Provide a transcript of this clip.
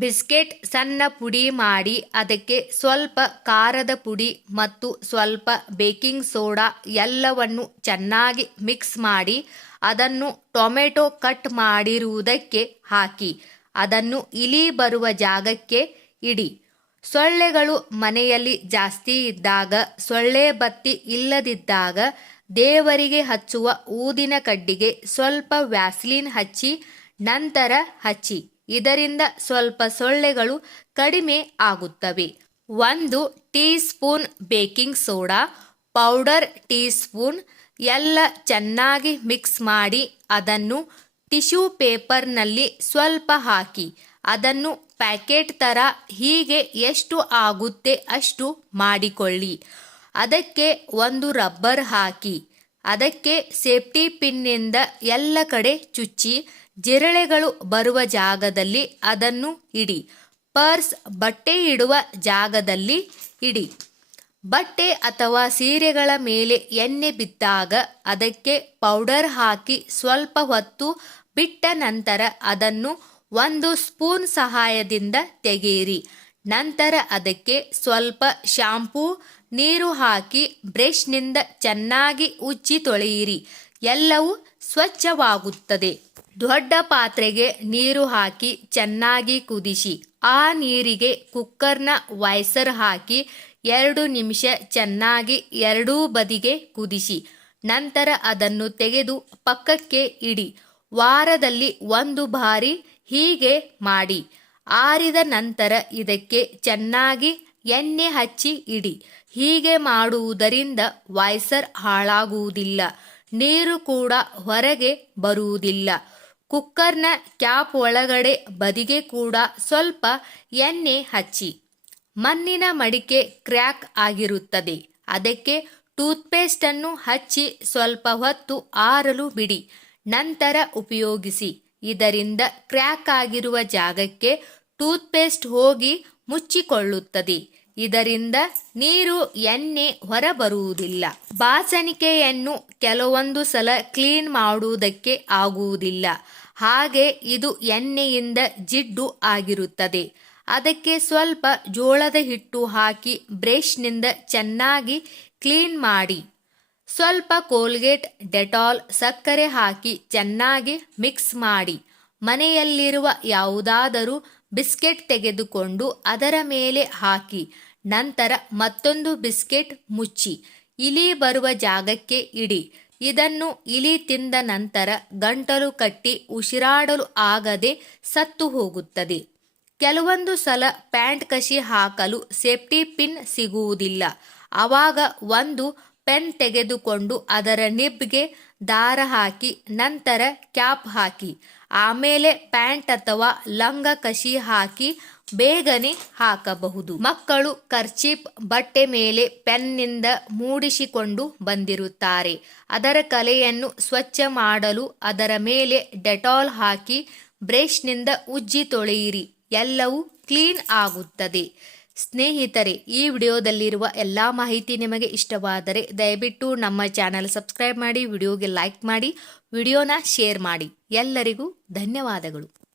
Biscuit ಸಣ್ಣ ಪುಡಿ ಮಾಡಿ ಅದಕ್ಕೆ ಸ್ವಲ್ಪ ಖಾರದ ಪುಡಿ ಮತ್ತು ಸ್ವಲ್ಪ ಬೇಕಿಂಗ್ ಸೋಡಾ ಎಲ್ಲವನ್ನು ಚೆನ್ನಾಗಿ ಮಿಕ್ಸ್ ಮಾಡಿ ಅದನ್ನು ಟೊಮೆಟೊ ಕಟ್ ಮಾಡಿರುವುದಕ್ಕೆ ಹಾಕಿ ಅದನ್ನು ಇಲಿ ಬರುವ ಜಾಗಕ್ಕೆ ಇಡಿ. ಸೊಳ್ಳೆಗಳು ಮನೆಯಲ್ಲಿ ಜಾಸ್ತಿ ಇದ್ದಾಗ, ಸೊಳ್ಳೆ ಬತ್ತಿ ಇಲ್ಲದಿದ್ದಾಗ ದೇವರಿಗೆ ಹಚ್ಚುವ ಊದಿನ ಕಡ್ಡಿಗೆ ಸ್ವಲ್ಪ ವ್ಯಾಸ್ಲಿನ್ ಹಚ್ಚಿ ನಂತರ ಹಚ್ಚಿ. ಇದರಿಂದ ಸ್ವಲ್ಪ ಸೊಳ್ಳೆಗಳು ಕಡಿಮೆ ಆಗುತ್ತವೆ. 1 tea spoon baking soda powder tea spoon ಎಲ್ಲ ಚೆನ್ನಾಗಿ ಮಿಕ್ಸ್ ಮಾಡಿ ಅದನ್ನು ಟಿಶ್ಯೂ ಪೇಪರ್ನಲ್ಲಿ ಸ್ವಲ್ಪ ಹಾಕಿ ಅದನ್ನು ಪ್ಯಾಕೆಟ್ ಥರ ಹೀಗೆ ಎಷ್ಟು ಆಗುತ್ತೆ ಅಷ್ಟು ಮಾಡಿಕೊಳ್ಳಿ. ಅದಕ್ಕೆ ಒಂದು ರಬ್ಬರ್ ಹಾಕಿ ಅದಕ್ಕೆ ಸೇಫ್ಟಿ ಪಿನ್ನಿಂದ ಎಲ್ಲ ಕಡೆ ಚುಚ್ಚಿ ಜಿರಳೆಗಳು ಬರುವ ಜಾಗದಲ್ಲಿ ಅದನ್ನು ಇಡಿ. ಪರ್ಸ್ ಬಟ್ಟೆ ಇಡುವ ಜಾಗದಲ್ಲಿ ಇಡಿ. ಬಟ್ಟೆ ಅಥವಾ ಸೀರೆಗಳ ಮೇಲೆ ಎಣ್ಣೆ ಬಿದ್ದಾಗ ಅದಕ್ಕೆ ಪೌಡರ್ ಹಾಕಿ ಸ್ವಲ್ಪ ಹೊತ್ತು ಬಿಟ್ಟ ನಂತರ ಅದನ್ನು 1 ಸ್ಪೂನ್ ಸಹಾಯದಿಂದ ತೆಗೆಯಿರಿ. ನಂತರ ಅದಕ್ಕೆ ಸ್ವಲ್ಪ ಶಾಂಪೂ ನೀರು ಹಾಕಿ ಬ್ರಷ್ನಿಂದ ಚೆನ್ನಾಗಿ ಉಜ್ಜಿ ತೊಳೆಯಿರಿ. ಎಲ್ಲವೂ ಸ್ವಚ್ಛವಾಗುತ್ತದೆ. ದೊಡ್ಡ ಪಾತ್ರೆಗೆ ನೀರು ಹಾಕಿ ಚೆನ್ನಾಗಿ ಕುದಿಸಿ ಆ ನೀರಿಗೆ ಕುಕ್ಕರ್ನ ವೈಸರ್ ಹಾಕಿ 2 ನಿಮಿಷ ಚೆನ್ನಾಗಿ ಎರಡೂ ಬದಿಗೆ ಕುದಿಸಿ ನಂತರ ಅದನ್ನು ತೆಗೆದು ಪಕ್ಕಕ್ಕೆ ಇಡಿ. ವಾರದಲ್ಲಿ 1 ಬಾರಿ ಹೀಗೆ ಮಾಡಿ. ಆರಿದ ನಂತರ ಇದಕ್ಕೆ ಚೆನ್ನಾಗಿ ಎಣ್ಣೆ ಹಚ್ಚಿ ಇಡಿ. ಹೀಗೆ ಮಾಡುವುದರಿಂದ ವೈಸರ್ ಹಾಳಾಗುವುದಿಲ್ಲ, ನೀರು ಕೂಡ ಹೊರಗೆ ಬರುವುದಿಲ್ಲ. ಕುಕ್ಕರ್ನ ಕ್ಯಾಪ್ ಒಳಗಡೆ ಬದಿಗೆ ಕೂಡ ಸ್ವಲ್ಪ ಎಣ್ಣೆ ಹಚ್ಚಿ. ಮಣ್ಣಿನ ಮಡಿಕೆ ಕ್ರ್ಯಾಕ್ ಆಗಿರುತ್ತದೆ, ಅದಕ್ಕೆ ಟೂತ್ಪೇಸ್ಟನ್ನು ಹಚ್ಚಿ ಸ್ವಲ್ಪ ಹೊತ್ತು ಆರಲು ಬಿಡಿ. ನಂತರ ಉಪಯೋಗಿಸಿ. ಇದರಿಂದ ಕ್ರ್ಯಾಕ್ ಆಗಿರುವ ಜಾಗಕ್ಕೆ ಟೂತ್ಪೇಸ್ಟ್ ಹೋಗಿ ಮುಚ್ಚಿಕೊಳ್ಳುತ್ತದೆ. ಇದರಿಂದ ನೀರು ಎಣ್ಣೆ ಹೊರಬರುವುದಿಲ್ಲ. ಬಾಚಣಿಗೆಯನ್ನು ಕೆಲವೊಂದು ಸಲ ಕ್ಲೀನ್ ಮಾಡುವುದಕ್ಕೆ ಆಗುವುದಿಲ್ಲ. ಹಾಗೆ ಇದು ಎಣ್ಣೆಯಿಂದ ಜಿಡ್ಡು ಆಗಿರುತ್ತದೆ. ಅದಕ್ಕೆ ಸ್ವಲ್ಪ ಜೋಳದ ಹಿಟ್ಟು ಹಾಕಿ ಬ್ರಷ್ನಿಂದ ಚೆನ್ನಾಗಿ ಕ್ಲೀನ್ ಮಾಡಿ. ಸ್ವಲ್ಪ ಕೋಲ್ಗೇಟ್, ಡೆಟಾಲ್, ಸಕ್ಕರೆ ಹಾಕಿ ಚೆನ್ನಾಗಿ ಮಿಕ್ಸ್ ಮಾಡಿ. ಮನೆಯಲ್ಲಿರುವ ಯಾವುದಾದರೂ ಬಿಸ್ಕೆಟ್ ತೆಗೆದುಕೊಂಡು ಅದರ ಮೇಲೆ ಹಾಕಿ ನಂತರ ಮತ್ತೊಂದು ಬಿಸ್ಕೆಟ್ ಮುಚ್ಚಿ ಇಲಿ ಬರುವ ಜಾಗಕ್ಕೆ ಇಡಿ. ಇದನ್ನು ಇಲಿ ತಿಂದ ನಂತರ ಗಂಟಲು ಕಟ್ಟಿ ಉಸಿರಾಡಲು ಆಗದೆ ಸತ್ತು ಹೋಗುತ್ತದೆ. ಕೆಲವೊಂದು ಸಲ ಪ್ಯಾಂಟ್ ಕಸಿ ಹಾಕಲು ಸೇಫ್ಟಿ ಪಿನ್ ಸಿಗುವುದಿಲ್ಲ. ಆವಾಗ ಒಂದು ಪೆನ್ ತೆಗೆದುಕೊಂಡು ಅದರ ನಿಬ್ಗೆ ದಾರ ಹಾಕಿ ನಂತರ ಕ್ಯಾಪ್ ಹಾಕಿ ಆಮೇಲೆ ಪ್ಯಾಂಟ್ ಅಥವಾ ಲಂಗ ಕಸಿ ಹಾಕಿ ಬೇಗನೆ ಹಾಕಬಹುದು. ಮಕ್ಕಳು ಕರ್ಚೀಪ್ ಬಟ್ಟೆ ಮೇಲೆ ಪೆನ್ನಿಂದ ಮೂಡಿಸಿಕೊಂಡು ಬಂದಿರುತ್ತಾರೆ. ಅದರ ಕಲೆಯನ್ನು ಸ್ವಚ್ಛ ಮಾಡಲು ಅದರ ಮೇಲೆ ಡೆಟಾಲ್ ಹಾಕಿ ಬ್ರಷ್ನಿಂದ ಉಜ್ಜಿ ತೊಳೆಯಿರಿ. ಎಲ್ಲವೂ ಕ್ಲೀನ್ ಆಗುತ್ತದೆ. ಸ್ನೇಹಿತರೆ, ಈ ವಿಡಿಯೋದಲ್ಲಿರುವ ಎಲ್ಲ ಮಾಹಿತಿ ನಿಮಗೆ ಇಷ್ಟವಾದರೆ ದಯವಿಟ್ಟು ನಮ್ಮ ಚಾನಲ್ ಸಬ್ಸ್ಕ್ರೈಬ್ ಮಾಡಿ, ವಿಡಿಯೋಗೆ ಲೈಕ್ ಮಾಡಿ, ವಿಡಿಯೋನ ಶೇರ್ ಮಾಡಿ. ಎಲ್ಲರಿಗೂ ಧನ್ಯವಾದಗಳು.